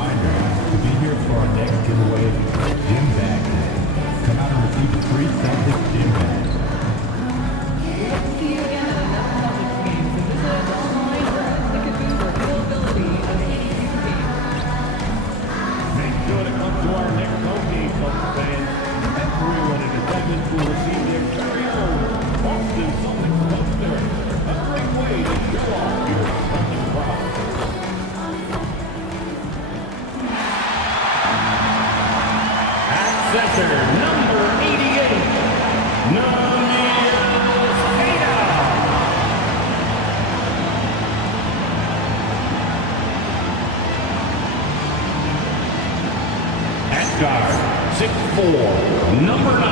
reminder to be here for our next giveaway gym bag day. Come out and receive a free Celtics gym bag. See you again at another Celtics game. So visit us online or at ticket booth or availability of any of these games. Make sure to come to our next home game, Celtics fans. Everyone in attendance will receive their very own Boston Celtics poster. A great way to show off your Celtics pride. At center, number 88, At guard, 6'4", number 9,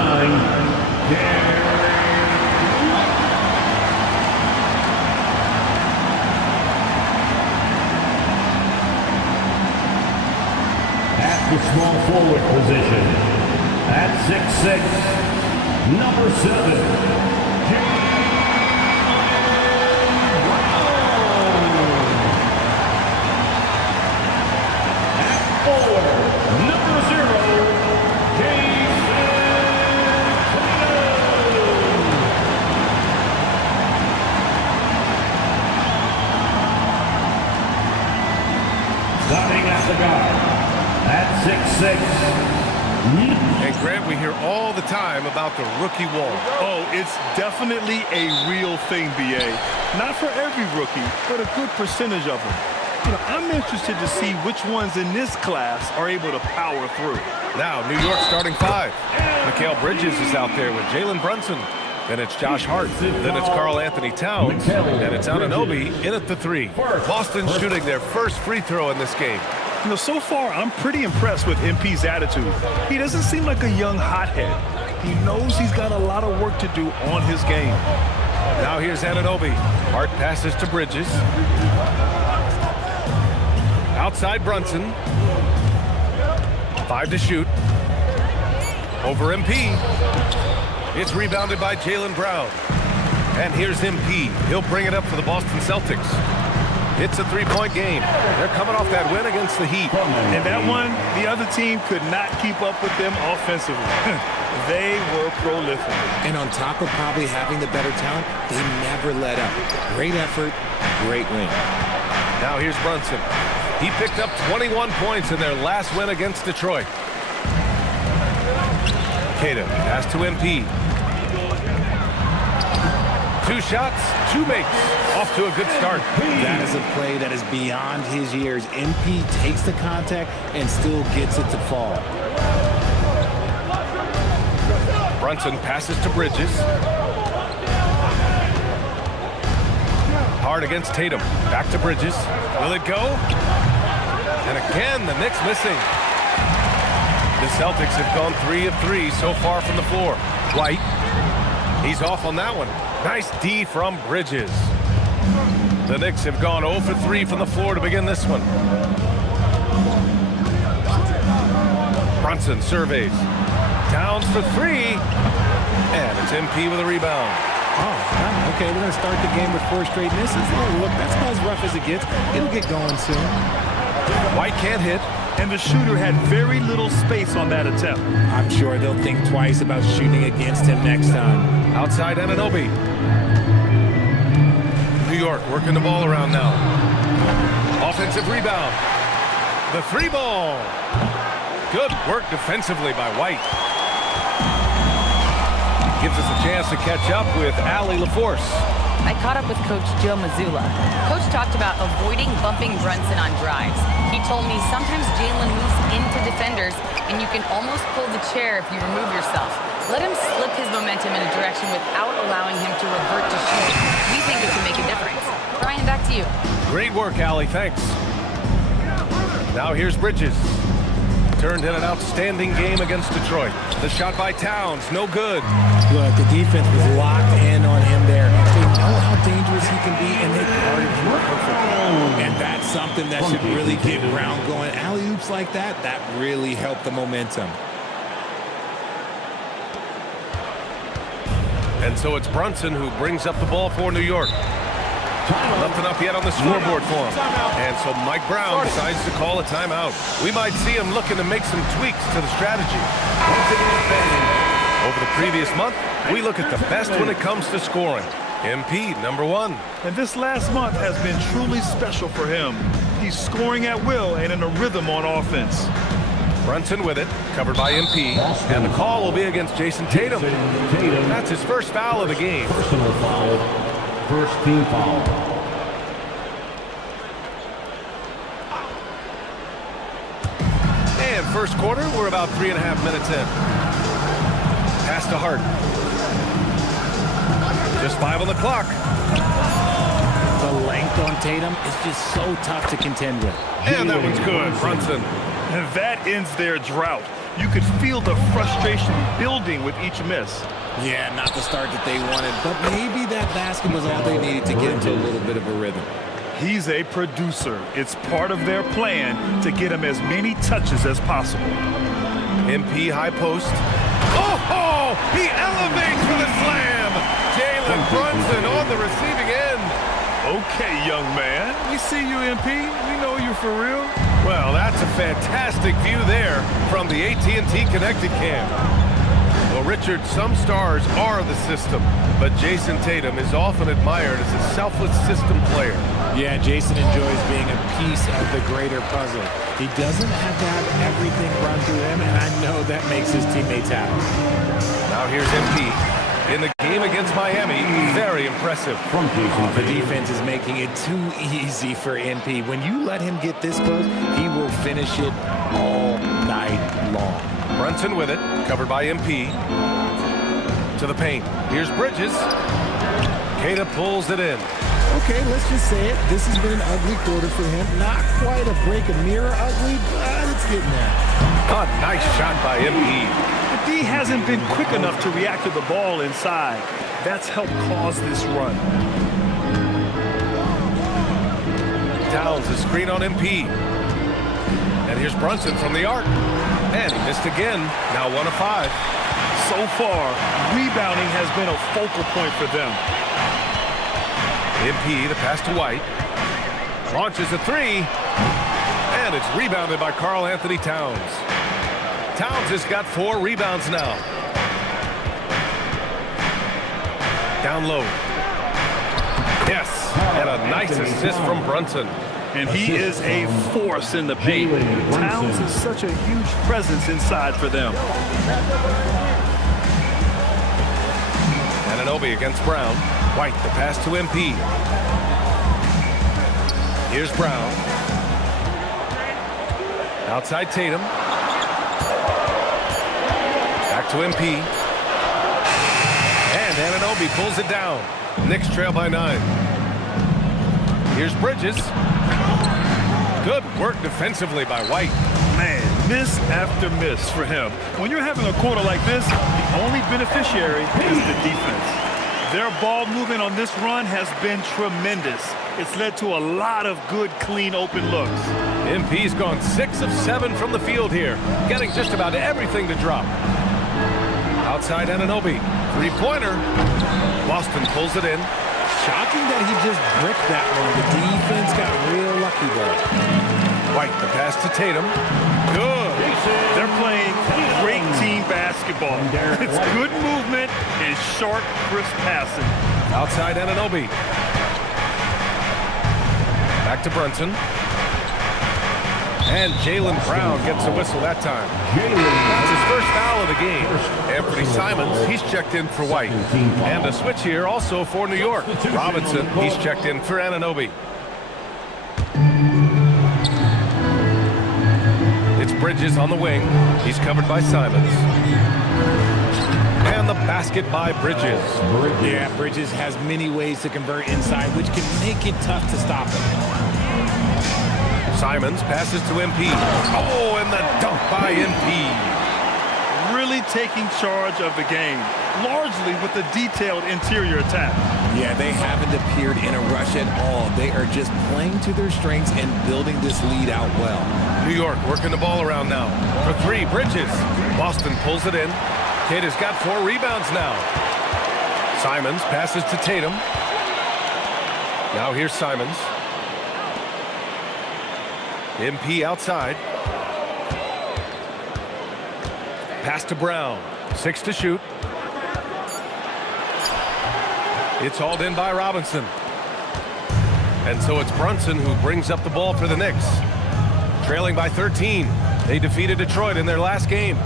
at the small forward position, at 6'6", number 7, number 0, starting at the guard, at 6'6". And Grant, we hear all the time about the rookie wall. Oh, it's definitely a real thing, BA. Not for every rookie, but a good percentage of them. You know, I'm interested to see which ones in this class are able to power through. Now, New York starting 5. Mikal Bridges is out there with Jalen Brunson. Then it's Josh Hart. Then it's Karl Anthony Towns. And it's Anunoby in at the 3. Boston shooting their first free throw in this game. You know, so far, I'm pretty impressed with MP's attitude. He doesn't seem like a young hothead. He knows he's got a lot of work to do on his game. Now here's Anunoby. Hart passes to Bridges. Outside Brunson. 5 to shoot. Over MP. It's rebounded by Jaylen Brown. And here's MP. He'll bring it up for the Boston Celtics. It's a 3-point game. They're coming off that win against the Heat. And that one, the other team could not keep up with them offensively. They were prolific. And on top of probably having the better talent, they never let up. Great effort, great win. Now here's Brunson. He picked up 21 points in their last win against Detroit. Cato, pass to MP. 2 shots, 2 makes. Off to a good start. That is a play that is beyond his years. MP takes the contact and still gets it to fall. Brunson passes to Bridges. Hard against Tatum. Back to Bridges. Will it go? And again, the Knicks missing. The Celtics have gone 3 of 3 so far from the floor. White. He's off on that one. Nice D from Bridges. The Knicks have gone 0 for 3 from the floor to begin this one. Brunson surveys. Towns for 3. And it's MP with a rebound. Oh, okay, we're going to start the game with 4 straight misses. Oh, look, that's about as rough as it gets. It'll get going soon. White can't hit. And the shooter had very little space on that attempt. I'm sure they'll think twice about shooting against him next time. Outside Anunoby. New York working the ball around now. Offensive rebound. The 3-ball. Good work defensively by White. Gives us a chance to catch up with Allie LaForce. I caught up with Coach Joe Mazzulla. Coach talked about avoiding bumping Brunson on drives. He told me sometimes Jalen moves into defenders, and you can almost pull the chair if you remove yourself. Let him slip his momentum in a direction without allowing him to revert to shooting. We think it can make a difference. Brian, back to you. Great work, Allie. Thanks. Now here's Bridges. Turned in an outstanding game against Detroit. The shot by Towns, no good. Look, the defense was locked in on him there. They know how dangerous he can be, and they guarded him perfectly. And that's something that should really get Brown going. Alley-oops like that, that really helped the momentum. And so it's Brunson who brings up the ball for New York. Nothing up yet on the scoreboard for him. And so Mike Brown decides to call a timeout. We might see him looking to make some tweaks to the strategy. Over the previous month, we look at the best when it comes to scoring. MP, number 1. And this last month has been truly special for him. He's scoring at will and in a rhythm on offense. Brunson with it, covered by MP. And the call will be against Jason Tatum. That's his first foul of the game. Personal foul. First team foul. And first quarter, we're about 3.5 minutes in. Pass to Hart. Just 5 on the clock. The length on Tatum is just so tough to contend with. And that one's good, Brunson. And that ends their drought. You could feel the frustration building with each miss. Yeah, not the start that they wanted, but maybe that basket was all they needed to get into a little bit of a rhythm. He's a producer. It's part of their plan to get him as many touches as possible. MP high post. Oh, he elevates for the slam. Jalen Brunson on the receiving end. Okay, young man. We see you, MP. We know you for real. Well, that's a fantastic view there from the AT&T Connected Cam. Well, Richard, some stars are the system, but Jason Tatum is often admired as a selfless system player. Yeah, Jason enjoys being a piece of the greater puzzle. He doesn't have to have everything run through him, and I know that makes his teammates happy. Now here's MP. In the game against Miami, very impressive. The defense is making it too easy for MP. When you let him get this close, he will finish it all night long. Brunson with it, covered by MP. To the paint. Here's Bridges. Queta pulls it in. Okay, let's just say it. This has been an ugly quarter for him. Not quite a break a mirror ugly, but it's getting there. A nice shot by MP. The D hasn't been quick enough to react to the ball inside. That's helped cause this run. Towns a screen on MP. And here's Brunson from the arc. And he missed again. Now 1 of 5. So far, rebounding has been a focal point for them. MP, the pass to White. Launches a 3. And it's rebounded by Karl Anthony Towns. Towns has got 4 rebounds now. Down low. Yes, and a nice assist from Brunson. And he is a force in the paint. Towns is such a huge presence inside for them. Anunoby against Brown. White, the pass to MP. Here's Brown. Outside Tatum. Back to MP. And Anunoby pulls it down. Knicks trail by 9. Here's Bridges. Good work defensively by White. Man, miss after miss for him. When you're having a quarter like this, the only beneficiary is the defense. Their ball movement on this run has been tremendous. It's led to a lot of good, clean, open looks. MP's gone 6 of 7 from the field here, getting just about everything to drop. Outside Anunoby, 3-pointer. Boston pulls it in. Shocking that he just bricked that one. The defense got real lucky there. White, the pass to Tatum. Good. They're playing great team basketball. It's good movement and sharp, crisp passing. Outside Anunoby. Back to Brunson. And Jalen Brown gets a whistle that time. That's his first foul of the game. Anthony Simons, he's checked in for White. And a switch here also for New York. Robinson, he's checked in for Anunoby. It's Bridges on the wing. He's covered by Simons. And the basket by Bridges. Yeah, Bridges has many ways to convert inside, which can make it tough to stop him. Simons passes to MP. Oh, and the dunk by MP. Really taking charge of the game, largely with the detailed interior attack. Yeah, they haven't appeared in a rush at all. They are just playing to their strengths and building this lead out well. New York working the ball around now. For 3, Bridges. Boston pulls it in. Queta's got 4 rebounds now. Simons passes to Tatum. Now here's Simons. MP outside. Pass to Brown. 6 to shoot. It's hauled in by Robinson. And so it's Brunson who brings up the ball for the Knicks. Trailing by 13. They defeated Detroit in their last game.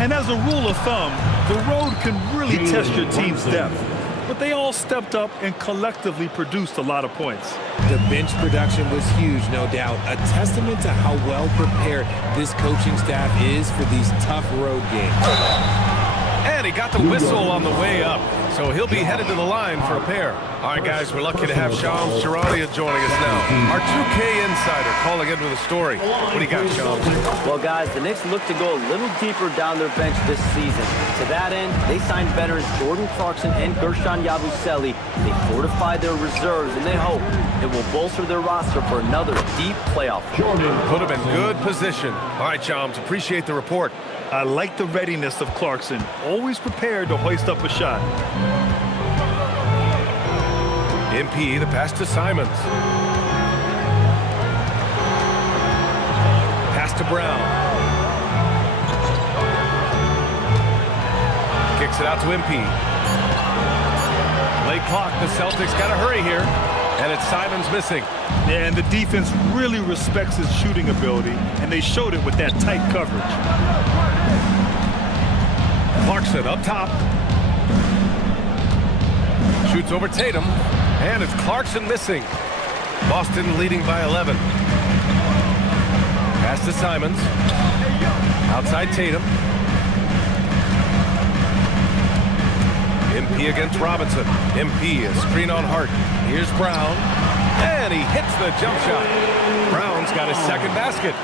And as a rule of thumb, the road can really test your team's depth. But they all stepped up and collectively produced a lot of points. The bench production was huge, no doubt. A testament to how well prepared this coaching staff is for these tough road games. And he got the whistle on the way up, so he'll be headed to the line for a pair. All right, guys, we're lucky to have Shams Charania joining us now. Our 2K insider calling in with a story. What do you got, Shams? Well, guys, the Knicks look to go a little deeper down their bench this season. To that end, they signed veterans Jordan Clarkson and Gershon Yabusele. They fortified their reserves, and they hope it will bolster their roster for another deep playoff. Put him in good position. All right, Shams, appreciate the report. I like the readiness of Clarkson, always prepared to hoist up a shot. MP, the pass to Simons. Pass to Brown. Kicks it out to MP. Late clock, the Celtics got to hurry here. And it's Simons missing. Yeah, and the defense really respects his shooting ability, and they showed it with that tight coverage. Clarkson up top. Shoots over Tatum. And it's Clarkson missing. Boston leading by 11. Pass to Simons. Outside Tatum. MP against Robinson. MP, a screen on Hart. Here's Brown. And he hits the jump shot. Brown's got his second basket.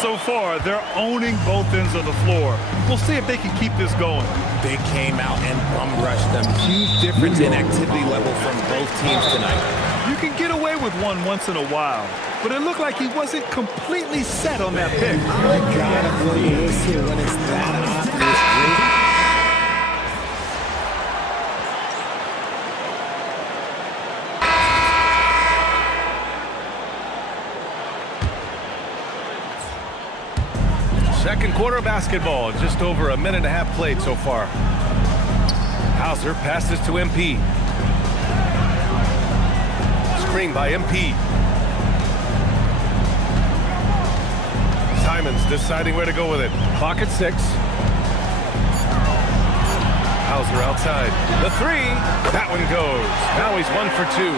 So far, they're owning both ends of the floor. We'll see if they can keep this going. They came out and bum rushed them. Huge difference in activity level from both teams tonight. You can get away with one once in a while, but it looked like he wasn't completely set on that pick. I gotta blow the whistle when it's that obvious. Second quarter basketball, just over a minute and a half played so far. Hauser passes to MP. Screen by MP. Simons deciding where to go with it. Clock at 6. Hauser outside. The three. That one goes. Now he's 1 for 2.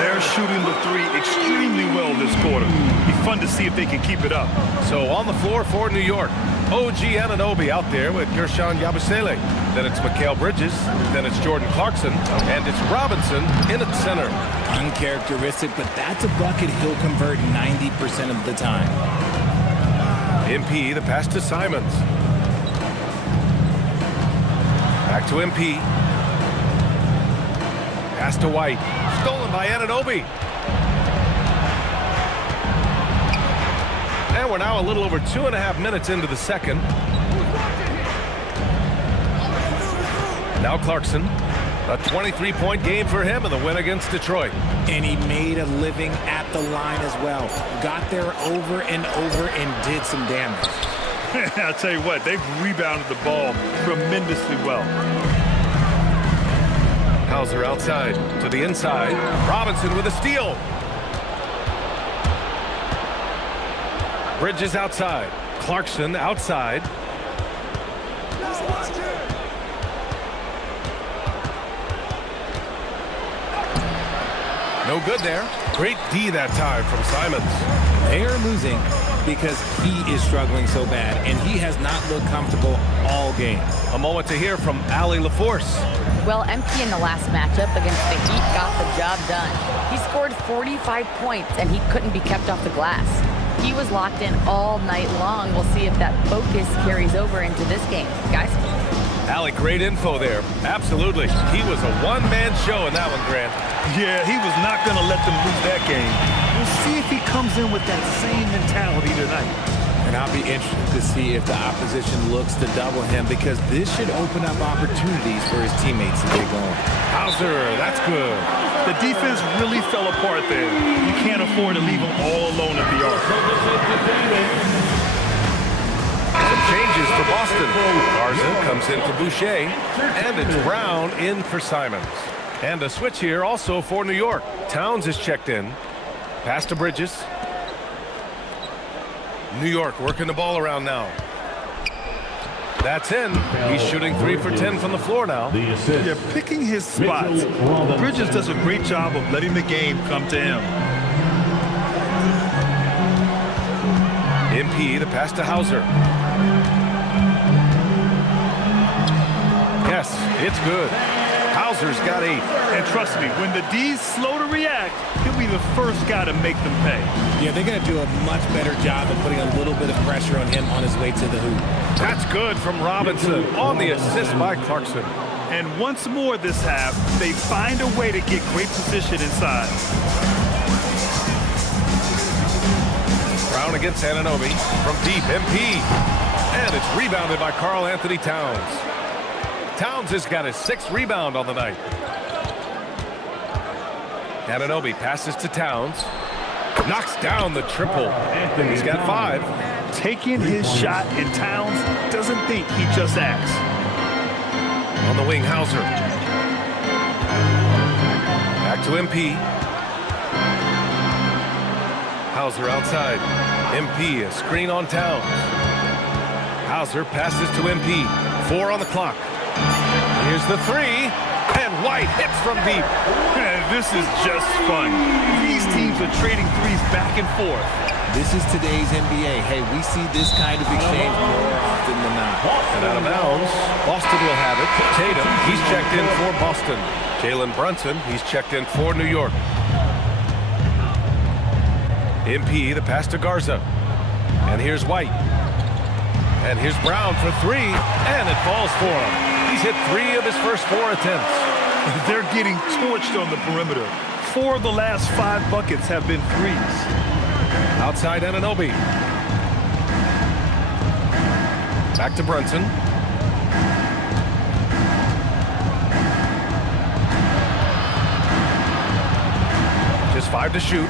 They're shooting the three extremely well this quarter. Be fun to see if they can keep it up. So on the floor for New York, OG Anunoby out there with Gershon Yabusele. Then it's Mikal Bridges. Then it's Jordan Clarkson. And it's Robinson in at center. Uncharacteristic, but that's a bucket he'll convert 90% of the time. MP, the pass to Simons. Back to MP. Pass to White. Stolen by Anunoby. And we're now a little over 2.5 minutes into the second. Now Clarkson. A 23-point game for him in the win against Detroit. And he made a living at the line as well. Got there over and over and did some damage. I'll tell you what, they've rebounded the ball tremendously well. Hauser outside to the inside. Robinson with a steal. Bridges outside. Clarkson outside. No good there. Great D that time from Simons. They are losing because he is struggling so bad, and he has not looked comfortable all game. A moment to hear from Allie LaForce. Well, MP in the last matchup against the Heat got the job done. He scored 45 points, and he couldn't be kept off the glass. He was locked in all night long. We'll see if that focus carries over into this game. Guys? Allie, great info there. Absolutely. He was a one-man show in that one, Grant. Yeah, he was not going to let them lose that game. We'll see if he comes in with that same mentality tonight. And I'll be interested to see if the opposition looks to double him, because this should open up opportunities for his teammates to get going. Hauser, that's good. The defense really fell apart there. You can't afford to leave them all alone at the arc. Some changes for Boston. Garza comes in for Boucher, and it's Brown in for Simons. And a switch here also for New York. Towns is checked in. Pass to Bridges. New York working the ball around now. That's in. He's shooting 3 for 10 from the floor now. They're picking his spots. Bridges does a great job of letting the game come to him. MP, the pass to Hauser. Yes, it's good. Hauser's got 8. And trust me, when the D's slow to react, he'll be the first guy to make them pay. Yeah, they're going to do a much better job of putting a little bit of pressure on him on his way to the hoop. That's good from Robinson on the assist by Clarkson. And once more this half, they find a way to get great position inside. Brown against Anunoby from deep. MP. And it's rebounded by Karl Anthony Towns. Towns has got his 6th rebound on the night. Anunoby passes to Towns. Knocks down the triple. He's got 5. Taking his shot, and Towns doesn't think he just asked. On the wing, Hauser. Back to MP. Hauser outside. MP, a screen on Towns. Hauser passes to MP. 4 on the clock. Here's the 3. And White hits from deep. Man, this is just fun. These teams are trading threes back and forth. This is today's NBA. Hey, we see this kind of exchange more often than not. And out of bounds, Boston will have it. Tatum, he's checked in for Boston. Jalen Brunson, he's checked in for New York. MP, the pass to Garza. And here's White. And here's Brown for 3, and it falls for him. He's hit 3 of his first 4 attempts. They're getting torched on the perimeter. 4 of the last 5 buckets have been threes. Outside Anunoby. Back to Brunson. Just 5 to shoot.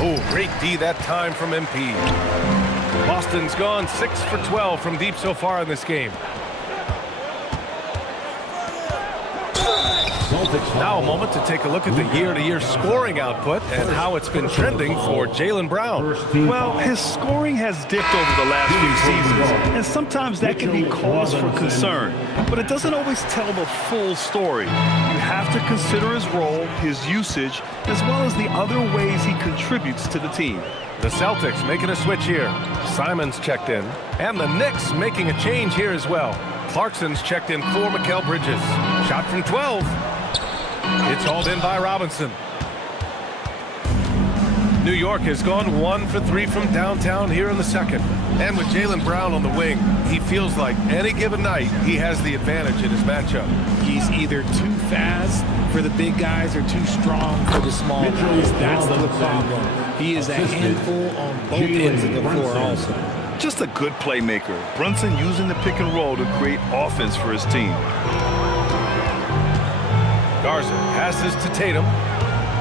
Oh, great D that time from MP. Boston's gone 6 for 12 from deep so far in this game. Now a moment to take a look at the year-to-year scoring output and how it's been trending for Jaylen Brown. Well, his scoring has dipped over the last few seasons, and sometimes that can be cause for concern. But it doesn't always tell the full story. You have to consider his role, his usage, as well as the other ways he contributes to the team. The Celtics making a switch here. Simons checked in, and the Knicks making a change here as well. Clarkson's checked in for Mikal Bridges. Shot from 12. It's hauled in by Robinson. New York has gone 1 for 3 from downtown here in the second. And with Jaylen Brown on the wing, he feels like any given night he has the advantage in his matchup. He's either too fast for the big guys or too strong for the small guys. That's the problem. He is a handful on both ends of the floor also. Just a good playmaker. Brunson using the pick and roll to create offense for his team. Garza passes to Tatum.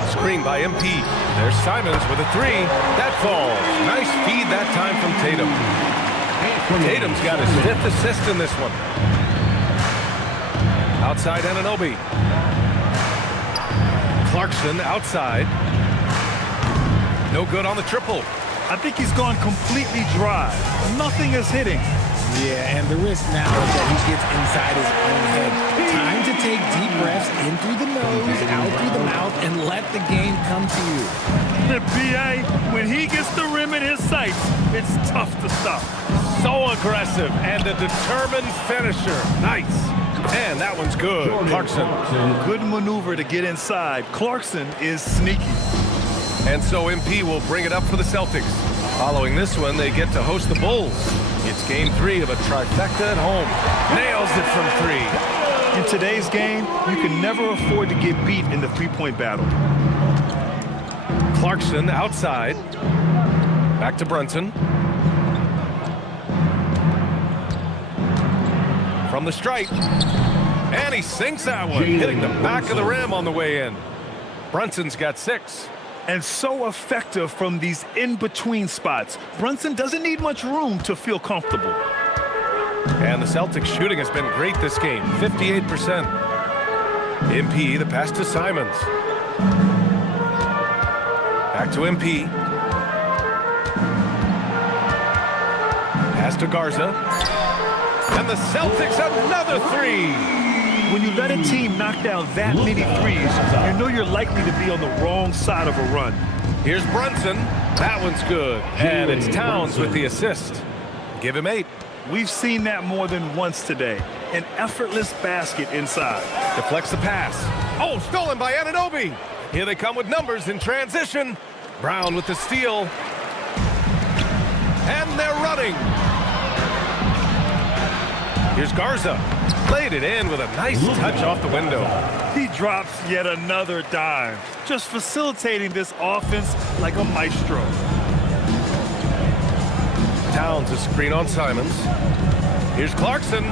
Screen by MP. There's Simons with a 3. That falls. Nice feed that time from Tatum. Tatum's got his 5th assist in this one. Outside Anunoby. Clarkson outside. No good on the triple. I think he's gone completely dry. Nothing is hitting. Yeah, and the risk now is that he gets inside his own head. Time to take deep breaths in through the nose, out through the mouth, and let the game come to you. The BA, when he gets the rim in his sights, it's tough to stop. So aggressive and a determined finisher. Nice. And that one's good. Clarkson. Good maneuver to get inside. Clarkson is sneaky. And so MP will bring it up for the Celtics. Following this one, they get to host the Bulls. It's game 3 of a trifecta at home. Nails it from 3. In today's game, you can never afford to get beat in the three-point battle. Clarkson outside. Back to Brunson. From the stripe. And he sinks that one, hitting the back of the rim on the way in. Brunson's got 6. And so effective from these in-between spots. Brunson doesn't need much room to feel comfortable. And the Celtics shooting has been great this game, 58%. MP, the pass to Simons. Back to MP. Pass to Garza. And the Celtics another 3. When you let a team knock down that many threes, you know you're likely to be on the wrong side of a run. Here's Brunson. That one's good. And it's Towns with the assist. Give him 8. We've seen that more than once today. An effortless basket inside. Deflects the pass. Oh, stolen by Anunoby. Here they come with numbers in transition. Brown with the steal. And they're running. Here's Garza. Played it in with a nice touch off the window. He drops yet another dime. Just facilitating this offense like a maestro. Towns a screen on Simons. Here's Clarkson.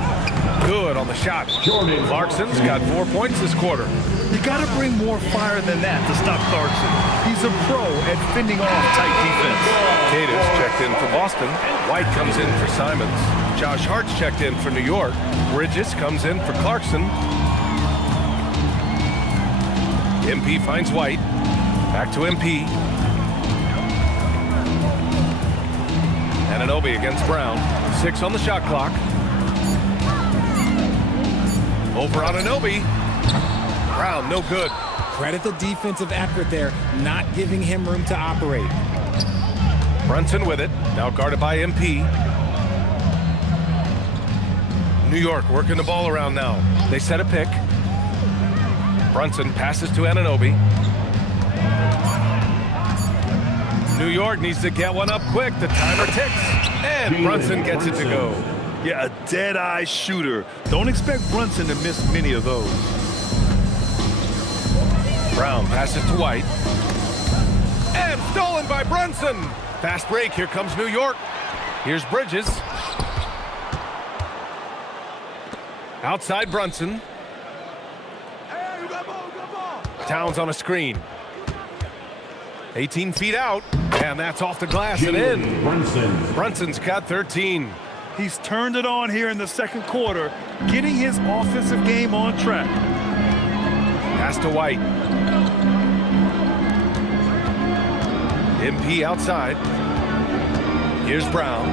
Good on the shot. Clarkson's got 4 points this quarter. You got to bring more fire than that to stop Clarkson. He's a pro at fending off tight defense. Tatum's checked in for Boston. White comes in for Simons. Josh Hart's checked in for New York. Bridges comes in for Clarkson. MP finds White. Back to MP. Anunoby against Brown. 6 on the shot clock. Over Anunoby. Brown, no good. Credit the defensive effort there, not giving him room to operate. Brunson with it. Now guarded by MP. New York working the ball around now. They set a pick. Brunson passes to Anunoby. New York needs to get one up quick. The timer ticks. And Brunson gets it to go. Yeah, a dead-eye shooter. Don't expect Brunson to miss many of those. Brown passes to White. And stolen by Brunson. Fast break. Here comes New York. Here's Bridges. Outside Brunson. Towns on a screen. 18 feet out. And that's off the glass and in. Brunson's got 13. He's turned it on here in the second quarter, getting his offensive game on track. Pass to White. MP outside. Here's Brown.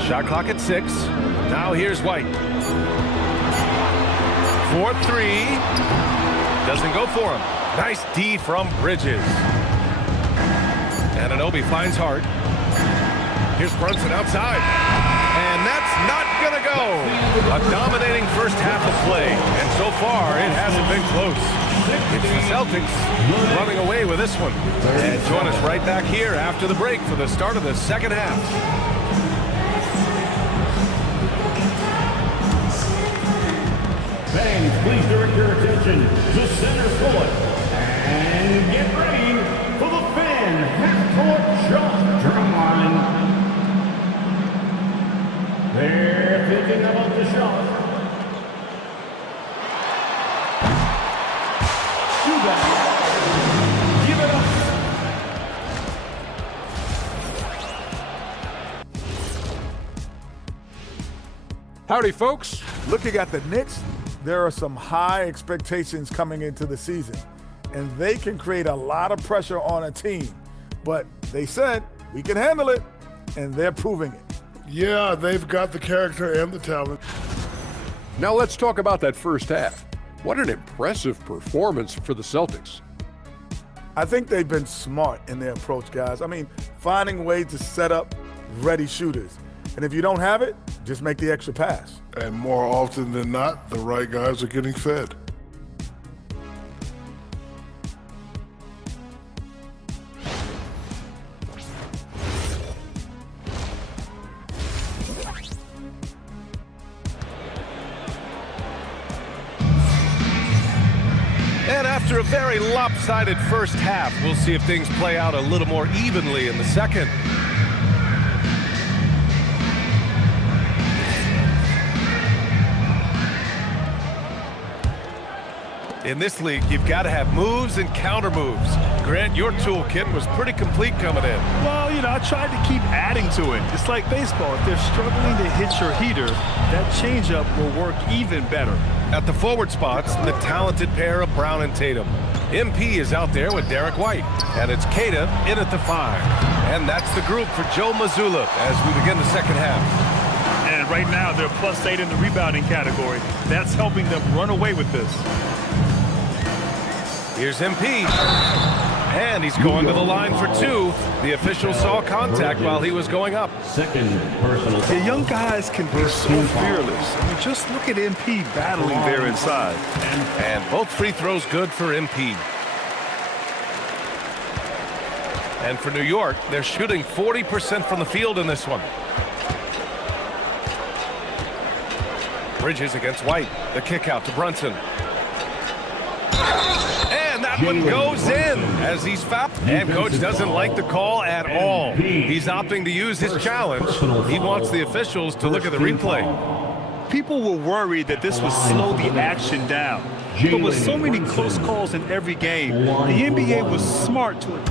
Shot clock at 6. Now here's White. 4-3. Doesn't go for him. Nice D from Bridges. Anunoby finds Hart. Here's Brunson outside. And that's not going to go. A dominating first half of play. And so far, it hasn't been close. It's the Celtics running away with this one. And join us right back here after the break for the start of the second half. Fans, please direct your attention to center court. And get ready for the fan half-court shot drum line. They're thinking about the shot. Give it up. Howdy, folks. Looking at the Knicks, there are some high expectations coming into the season, and they can create a lot of pressure on a team. But they said, we can handle it, and they're proving it. Yeah, they've got the character and the talent. Now let's talk about that first half. What an impressive performance for the Celtics. I think they've been smart in their approach, guys. I mean, finding ways to set up ready shooters. And if you don't have it, just make the extra pass. And more often than not, the right guys are getting fed. And after a very lopsided first half, we'll see if things play out a little more evenly in the second. In this league, you've got to have moves and counter moves. Grant, your toolkit was pretty complete coming in. Well, I tried to keep adding to it. It's like baseball. If they're struggling to hit your heater, that changeup will work even better. At the forward spots, the talented pair of Brown and Tatum. MP is out there with Derek White, and it's Keita in at the 5. And that's the group for Joe Mazzulla as we begin the second half. And right now, they're +8 in the rebounding category. That's helping them run away with this. Here's MP. And he's going to the line for 2. The official saw contact while he was going up. Second personal. The young guys can be so fearless. I mean, just look at MP battling there inside. And both free throws good for MP. And for New York, they're shooting 40% from the field in this one. Bridges against White. The kick out to Brunson. And that one goes in as he's fouled. And coach doesn't like the call at all. He's opting to use his challenge. He wants the officials to look at the replay. People were worried that this would slow the action down. But with so many close calls in every game, the NBA was smart to it.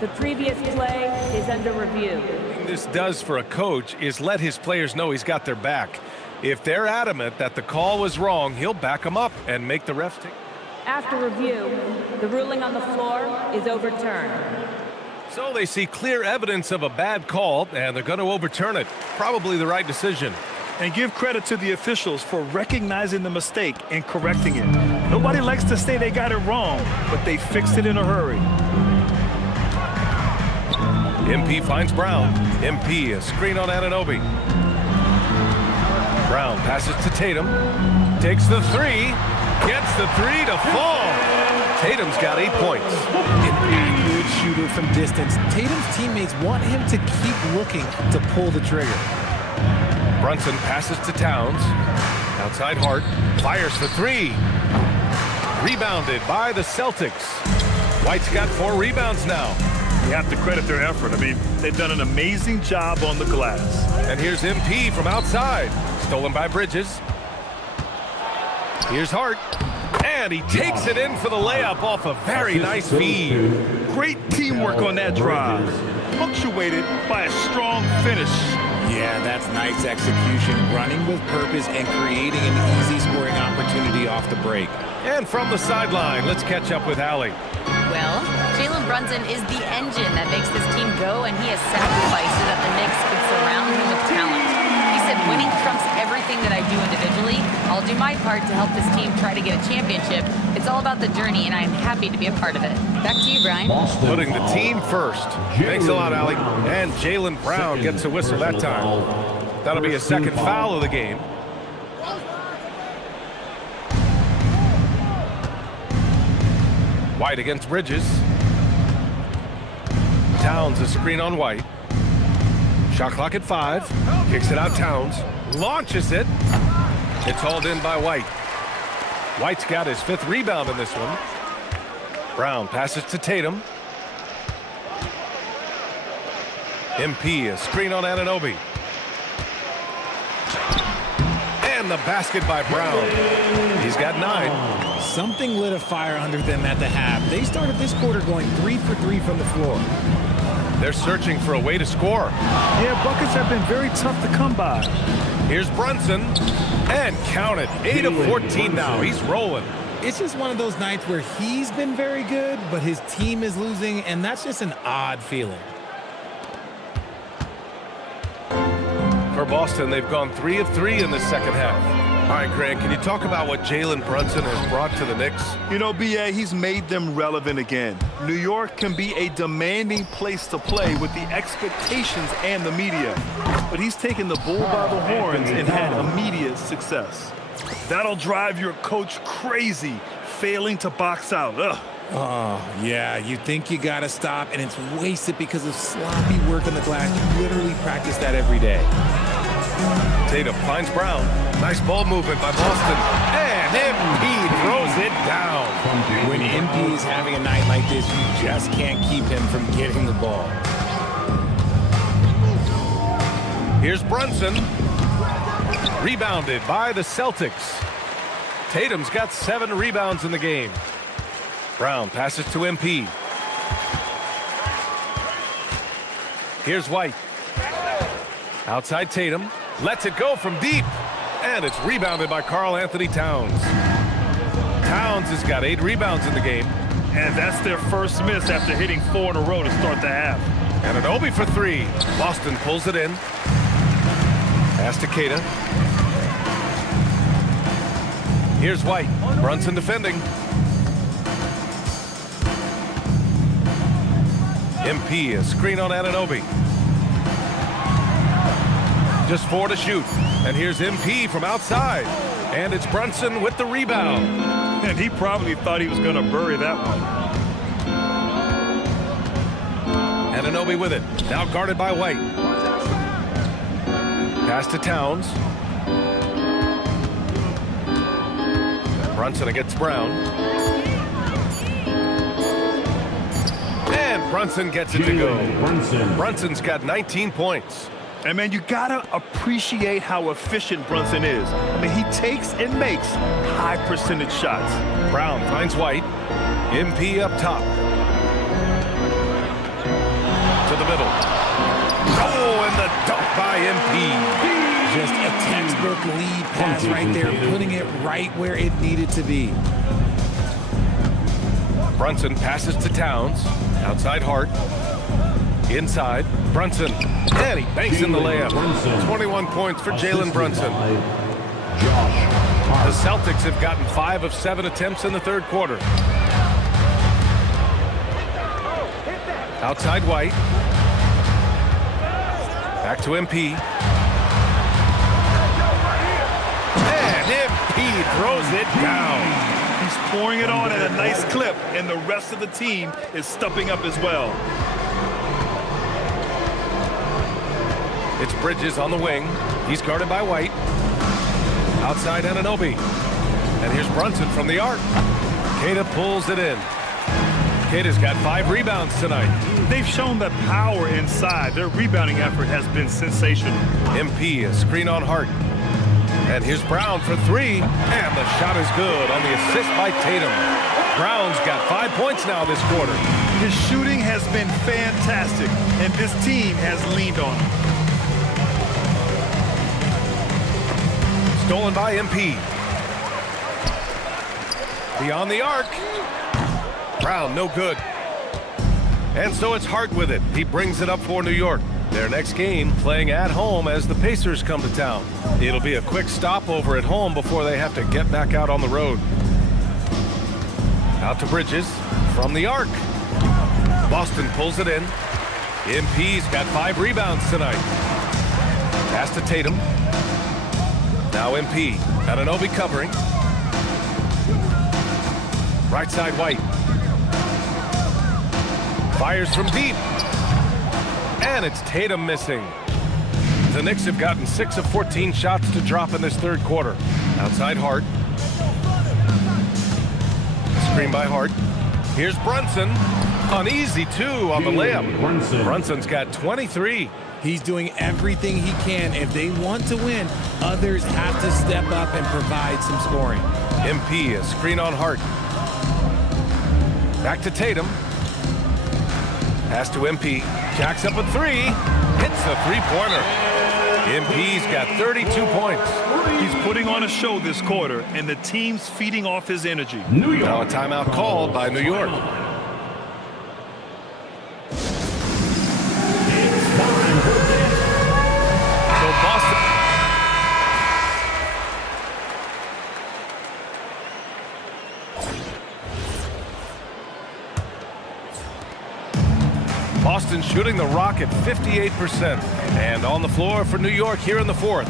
The previous play is under review. What this does for a coach is let his players know he's got their back. If they're adamant that the call was wrong, he'll back them up and make the refs take. After review, the ruling on the floor is overturned. So they see clear evidence of a bad call, and they're going to overturn it. Probably the right decision. And give credit to the officials for recognizing the mistake and correcting it. Nobody likes to say they got it wrong, but they fixed it in a hurry. MP finds Brown. MP, a screen on Anunoby. Brown passes to Tatum. Takes the 3. Gets the 3 to fall. Tatum's got 8 points. An accurate shooter from distance. Tatum's teammates want him to keep looking to pull the trigger. Brunson passes to Towns. Outside Hart. Fires for 3. Rebounded by the Celtics. White's got 4 rebounds now. You have to credit their effort. I mean, they've done an amazing job on the glass. And here's MP from outside. Stolen by Bridges. Here's Hart. And he takes it in for the layup off a very nice feed. Great teamwork on that drive. Punctuated by a strong finish. Yeah, that's nice execution. Running with purpose and creating an easy scoring opportunity off the break. And from the sideline, let's catch up with Allie. Well, Jalen Brunson is the engine that makes this team go, and he has sacrificed so that the Knicks could surround him with talent. He said, winning trumps everything that I do individually. I'll do my part to help this team try to get a championship. It's all about the journey, and I am happy to be a part of it. Back to you, Brian. Putting the team first. Thanks a lot, Allie. And Jalen Brown gets a whistle that time. That'll be a second foul of the game. White against Bridges. Towns a screen on White. Shot clock at 5. Kicks it out Towns. Launches it. It's hauled in by White. White's got his 5th rebound in this one. Brown passes to Tatum. MP a screen on Anunoby. And the basket by Brown. He's got 9. Something lit a fire under them at the half. They started this quarter going 3 for 3 from the floor. They're searching for a way to score. Yeah, buckets have been very tough to come by. Here's Brunson. And count it. 8 of 14 now. He's rolling. It's just one of those nights where he's been very good, but his team is losing, and that's just an odd feeling. For Boston, they've gone 3 of 3 in the second half. All right, Grant, can you talk about what Jalen Brunson has brought to the Knicks? You know, B.A., he's made them relevant again. New York can be a demanding place to play with the expectations and the media. But he's taken the bull by the horns and had immediate success. That'll drive your coach crazy, failing to box out. Ugh. Oh, yeah, you think you got to stop, and it's wasted because of sloppy work on the glass. You literally practice that every day. Tatum finds Brown. Nice ball movement by Boston. And MP throws it down. When MP is having a night like this, you just can't keep him from getting the ball. Here's Brunson. Rebounded by the Celtics. Tatum's got 7 rebounds in the game. Brown passes to MP. Here's White. Outside Tatum. Lets it go from deep. And it's rebounded by Karl Anthony Towns. Towns has got 8 rebounds in the game. And that's their first miss after hitting 4 in a row to start the half. And an Obi for 3. Boston pulls it in. Pass to Queta. Here's White. Brunson defending. MP, a screen on Anunoby. Just 4 to shoot. And here's MP from outside. And it's Brunson with the rebound. And he probably thought he was going to bury that one. Anunoby with it. Now guarded by White. Pass to Towns. Brunson against Brown. And Brunson gets it to go. Brunson's got 19 points. And man, you gotta appreciate how efficient Brunson is. I mean, he takes and makes high percentage shots. Brown finds White. MP up top. To the middle. Oh, and the dunk by MP. Just a textbook lead pass right there, putting it right where it needed to be. Brunson passes to Towns. Outside Hart. Inside. Brunson. And he banks in the layup. 21 points for Jalen Brunson. The Celtics have gotten 5 of 7 attempts in the third quarter. Outside White. Back to MP. And MP throws it down. He's pouring it on at a nice clip, and the rest of the team is stepping up as well. It's Bridges on the wing. He's guarded by White. Outside Anunoby. And here's Brunson from the arc. Queta pulls it in. Queta's got 5 rebounds tonight. They've shown the power inside. Their rebounding effort has been sensational. MP, a screen on Hart. And here's Brown for 3. And the shot is good on the assist by Tatum. Brown's got 5 points now this quarter. His shooting has been fantastic, and this team has leaned on him. Stolen by MP. Beyond the arc. Brown, no good. And so it's Hart with it. He brings it up for New York. Their next game playing at home as the Pacers come to town. It'll be a quick stopover at home before they have to get back out on the road. Out to Bridges from the arc. Boston pulls it in. MP's got 5 rebounds tonight. Pass to Tatum. Now MP. Anunoby covering. Right side White. Fires from deep. And it's Tatum missing. The Knicks have gotten 6 of 14 shots to drop in this third quarter. Outside Hart. Screen by Hart. Here's Brunson. An easy 2 on the layup. Brunson's got 23. He's doing everything he can. If they want to win, others have to step up and provide some scoring. MP, a screen on Hart. Back to Tatum. Pass to MP. Jacks up a 3. Hits the 3-pointer. MP's got 32 points. He's putting on a show this quarter, and the team's feeding off his energy. Now a timeout called by New York. So Boston. Boston shooting the rock at 58%. And on the floor for New York here in the fourth.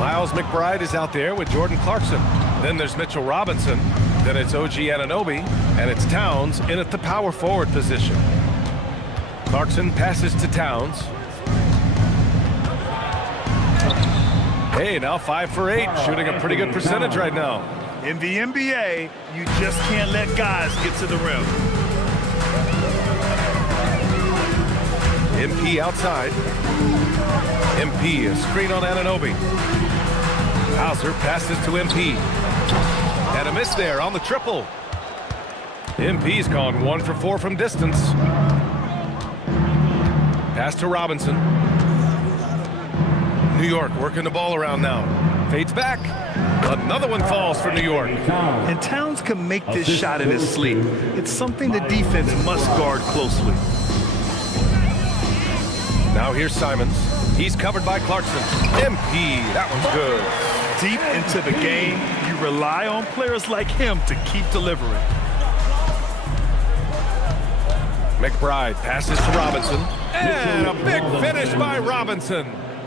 Miles McBride is out there with Jordan Clarkson. Then there's Mitchell Robinson. Then it's OG Anunoby. And it's Towns in at the power forward position. Clarkson passes to Towns. Hey, now 5 for 8, shooting a pretty good percentage right now. In the NBA, you just can't let guys get to the rim. MP outside. MP, a screen on Anunoby. Hauser passes to MP. And a miss there on the triple. MP's gone 1 for 4 from distance. Pass to Robinson. New York working the ball around now. Fades back. Another one falls for New York. And Towns can make this shot in his sleep. It's something the defense must guard closely. Now here's Simons. He's covered by Clarkson. MP, that one's good. Deep into the game, you rely on players like him to keep delivering. McBride passes to Robinson. And a big finish by Robinson.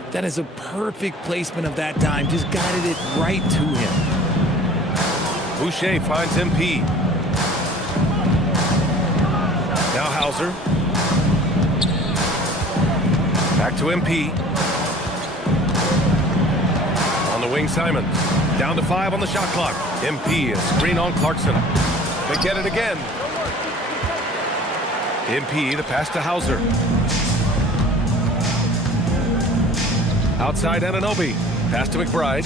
That is a perfect placement of that dime. Just guided it right to him. Boucher finds MP. Now Hauser. Back to MP. On the wing, Simons. Down to 5 on the shot clock. MP, a screen on Clarkson. They get it again. MP, the pass to Hauser. Outside Anunoby. Pass to McBride.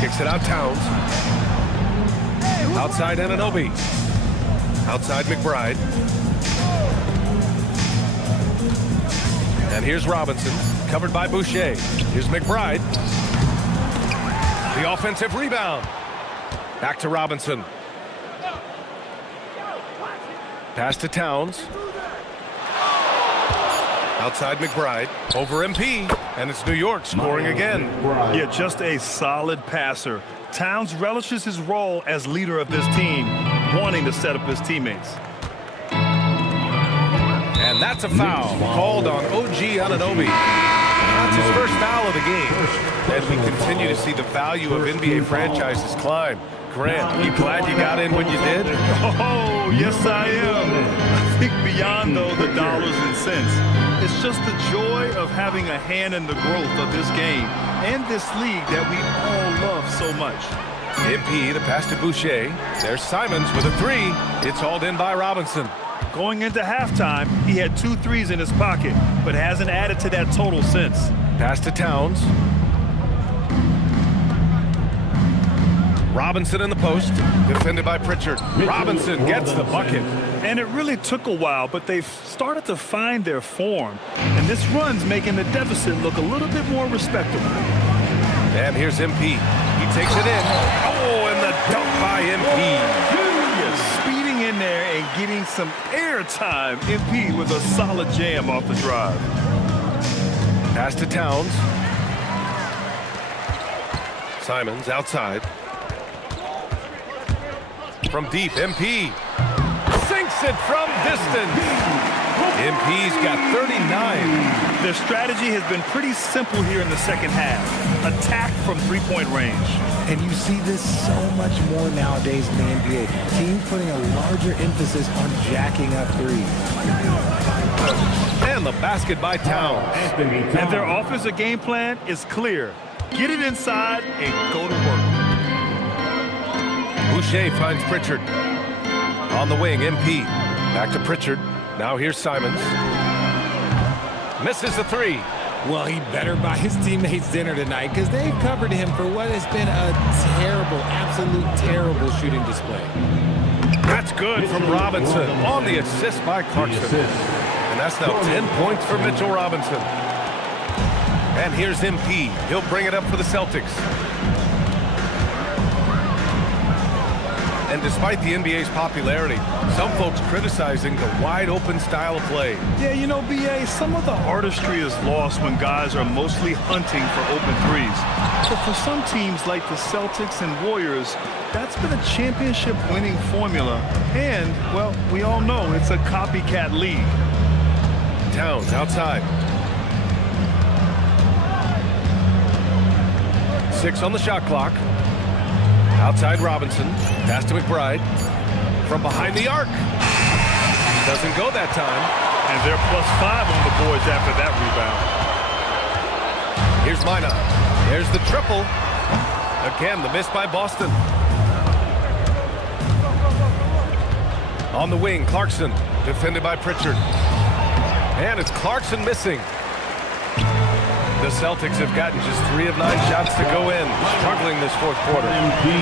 Kicks it out Towns. Outside Anunoby. Outside McBride. And here's Robinson, covered by Boucher. Here's McBride. The offensive rebound. Back to Robinson. Pass to Towns. Outside McBride. Over MP. And it's New York scoring again. Yeah, just a solid passer. Towns relishes his role as leader of this team, wanting to set up his teammates. And that's a foul called on OG Anunoby. That's his first foul of the game. And we continue to see the value of NBA franchises climb. Grant, you glad you got in when you did? Oh, yes I am. I think beyond, though, the dollars and cents, it's just the joy of having a hand in the growth of this game and this league that we all love so much. MP, the pass to Boucher. There's Simons with a 3. It's hauled in by Robinson. Going into halftime, he had 2 threes in his pocket, but hasn't added to that total since. Pass to Towns. Robinson in the post, defended by Pritchard. Robinson gets the bucket. And it really took a while, but they've started to find their form. And this run's making the deficit look a little bit more respectable. And here's MP. He takes it in. Oh, and the dunk by MP. Speeding in there and getting some air time. MP with a solid jam off the drive. Pass to Towns. Simons outside. From deep, MP sinks it from distance. MP's got 39. Their strategy has been pretty simple here in the second half. Attack from three-point range. And you see this so much more nowadays in the NBA. Teams putting a larger emphasis on jacking up threes. And the basket by Towns. And their offensive game plan is clear. Get it inside and go to work. Boucher finds Pritchard. On the wing, MP. Back to Pritchard. Now here's Simons. Misses the 3. Well, he better buy his teammates dinner tonight because they've covered him for what has been a terrible, absolute terrible shooting display. That's good from Robinson on the assist by Clarkson. And that's now 10 points for Mitchell Robinson. And here's MP. He'll bring it up for the Celtics. And despite the NBA's popularity, some folks criticizing the wide-open style of play. Yeah, you know, BA, some of the artistry is lost when guys are mostly hunting for open threes. But for some teams like the Celtics and Warriors, that's been a championship-winning formula. And, well, we all know it's a copycat league. Towns outside. 6 on the shot clock. Outside Robinson. Pass to McBride. From behind the arc. Doesn't go that time. And they're +5 on the boards after that rebound. Here's Mina. There's the triple. Again, the miss by Boston. On the wing, Clarkson. Defended by Pritchard. And it's Clarkson missing. The Celtics have gotten just 3 of 9 shots to go in, struggling this fourth quarter.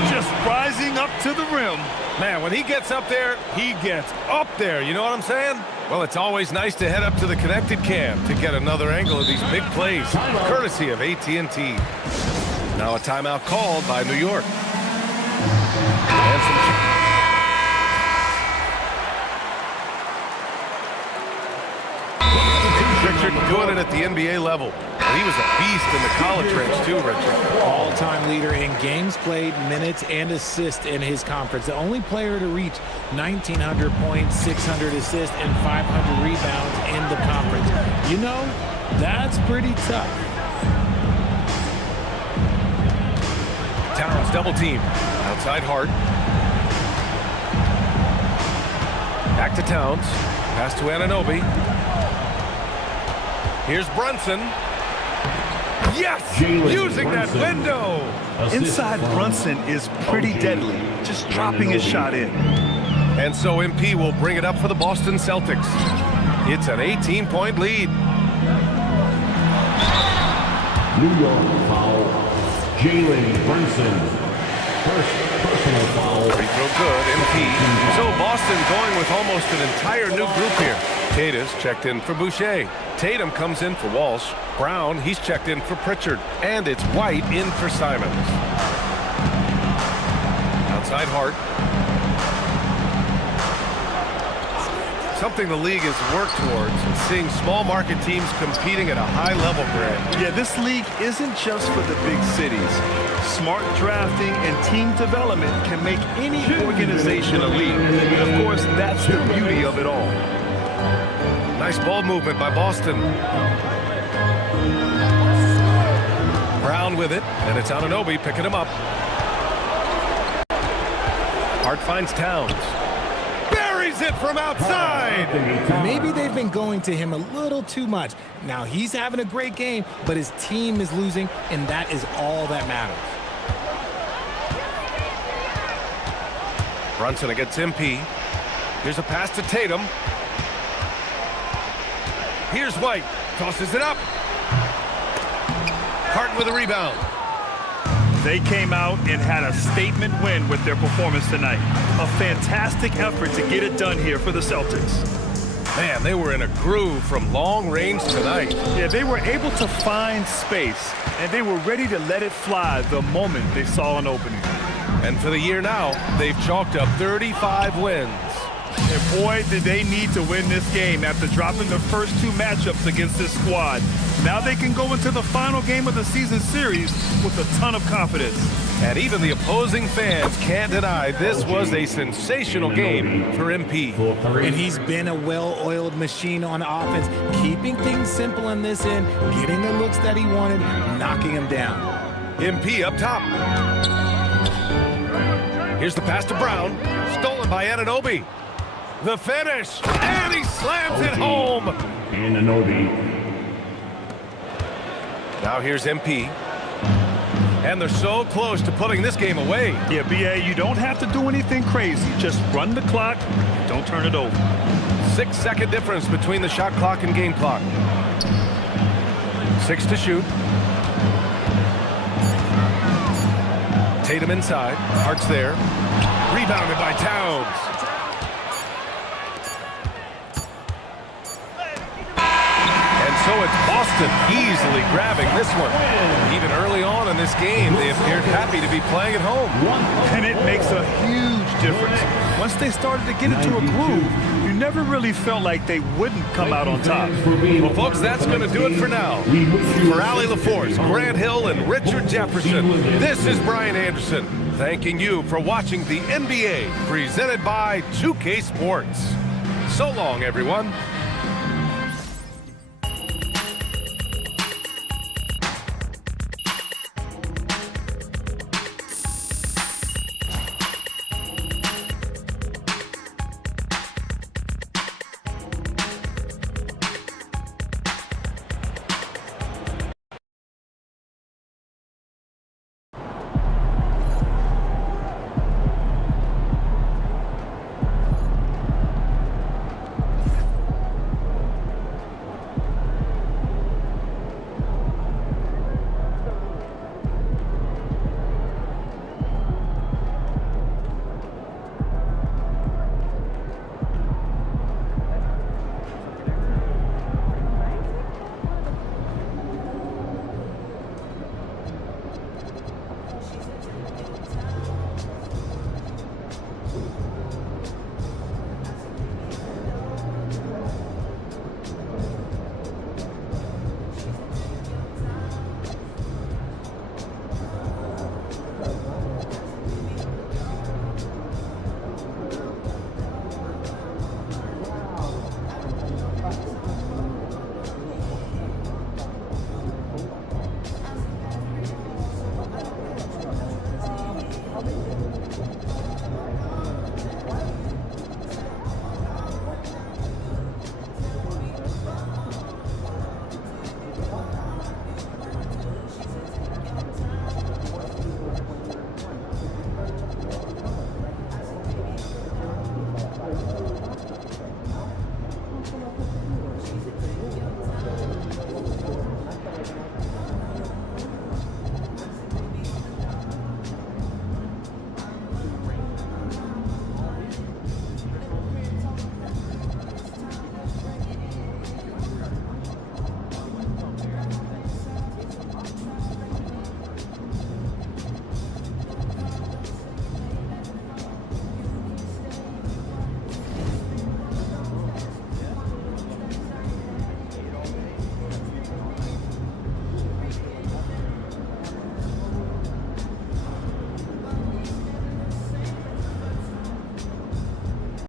Just rising up to the rim. Man, when he gets up there, he gets up there. You know what I'm saying? Well, it's always nice to head up to the connected cam to get another angle of these big plays, courtesy of AT&T. Now a timeout called by New York. And some Richard doing it at the NBA level. He was a beast in the college ranks too, Richard. All-time leader in games played, minutes, and assists in his conference. The only player to reach 1,900 points, 600 assists, and 500 rebounds in the conference. You know, that's pretty tough. Towns double team. Outside Hart. Back to Towns. Pass to Anunoby. Here's Brunson. Yes! Using that window! Inside Brunson is pretty deadly, just dropping his shot in. And so MP will bring it up for the Boston Celtics. It's an 18-point lead. New York foul. Jalen Brunson. First personal foul. Free throw good, MP. So Boston going with almost an entire new group here. Tatus checked in for Boucher. Tatum comes in for Walsh. Brown, he's checked in for Pritchard. And it's White in for Simons. Outside Hart. Something the league has worked towards is seeing small market teams competing at a high level, Grant. Yeah, this league isn't just for the big cities. Smart drafting and team development can make any organization a league. And of course, that's the beauty of it all. Nice ball movement by Boston. Brown with it, and it's Anunoby picking him up. Hart finds Towns. Buries it from outside! Maybe they've been going to him a little too much. Now he's having a great game, but his team is losing, and that is all that matters. Brunson against MP. Here's a pass to Tatum. Here's White. Tosses it up. Hart with a rebound. They came out and had a statement win with their performance tonight. A fantastic effort to get it done here for the Celtics. Man, they were in a groove from long range tonight. Yeah, they were able to find space, and they were ready to let it fly the moment they saw an opening. And for the year now, they've chalked up 35 wins. And boy, did they need to win this game after dropping the first 2 matchups against this squad. Now they can go into the final game of the season series with a ton of confidence. And even the opposing fans can't deny this was a sensational game for MP. And he's been a well-oiled machine on offense, keeping things simple on this end, getting the looks that he wanted, knocking him down. MP up top. Here's the pass to Brown, stolen by Anunoby. The finish, and he slams it home. Anunoby. Now here's MP. And they're so close to putting this game away. Yeah, BA, you don't have to do anything crazy. Just run the clock, don't turn it over. 6-second difference between the shot clock and game clock. 6 to shoot. Tatum inside, Hart's there. Rebounded by Towns. So it's Boston easily grabbing this one. Even early on in this game, they appeared happy to be playing at home. And it makes a huge difference. Once they started to get into a groove, you never really felt like they wouldn't come out on top. Well, folks, that's going to do it for now. For Allie LaForce, Grant Hill, and Richard Jefferson, this is Brian Anderson, thanking you for watching the NBA presented by 2K Sports. So long, everyone.